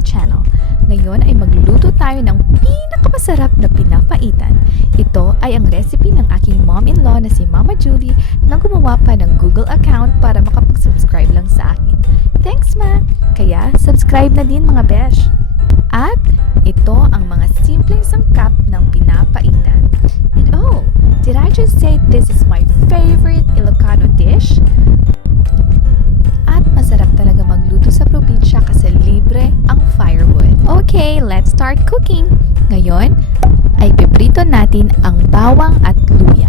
my channel. Ngayon ay magluluto tayo ng pinakamasarap na pinapaitan. Ito ay ang recipe ng aking mom-in-law na si Mama Julie na gumawa pa ng Google account para makapag-subscribe lang sa akin. Thanks, Ma! Kaya subscribe na din mga besh! At ito ang mga simpleng sangkap ng pinapaitan. And oh, did I just say this is my favorite Ilocano dish? At masarap talaga magluto sa probinsya kasi libre ang firewood. Okay, let's start cooking! Ngayon ay piprito natin ang bawang at luya.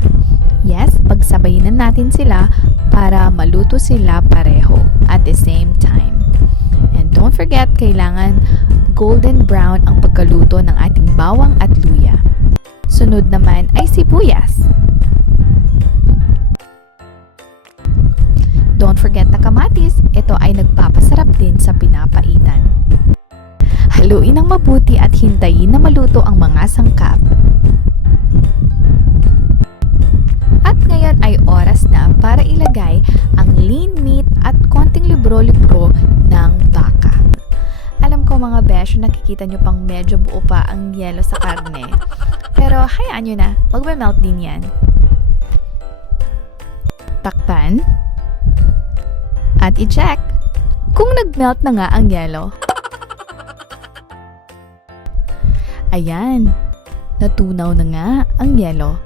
Yes, pagsabayin na natin sila para maluto sila pareho at the same time. And don't forget, kailangan golden brown ang pagkaluto ng ating bawang at luya. Sunod naman ay sibuyas. Don't forget na kamatis, ito ay nagpapasarap din sa pinapaitan. Haluin ng mabuti at hintayin na maluto ang mga sangkap. At ngayon ay oras na para ilagay ang lean meat at konting libro-libro ng baka. Alam ko mga besh, nakikita nyo pang medyo buo pa ang yelo sa karne. Pero hayaan nyo na, magme-melt din yan. Takpan. At i-check kung nag-melt na nga ang yelo. Ayan, natunaw na nga ang yelo.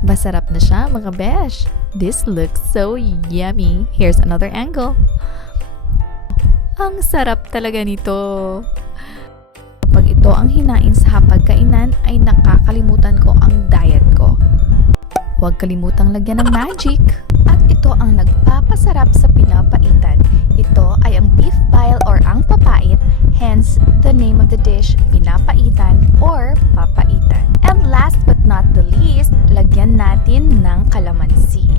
Masarap na siya mga besh. This looks so yummy. Here's another angle. Ang sarap talaga nito. Kapag ito ang hinain sa hapagkainan ay nakakalimutan ko ang diet ko. Huwag kalimutang lagyan ng magic. At ito ang nagpapasarap sa pinapaitan. Ito ay ang beef bile or ang papait, hence the name of the dish, pinapaitan or papaitan. And last but not the least, lagyan natin ng kalamansi.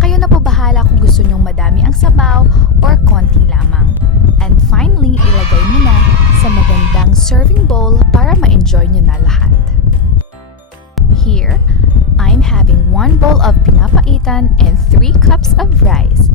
Kayo na po bahala kung gusto nyong madami ang sabaw or konti lamang. And finally, ilagay nyo na sa magandang serving bowl para ma-enjoy nyo na lahat. Here, I'm having 1 bowl of pinapaitan and 3 cups of rice.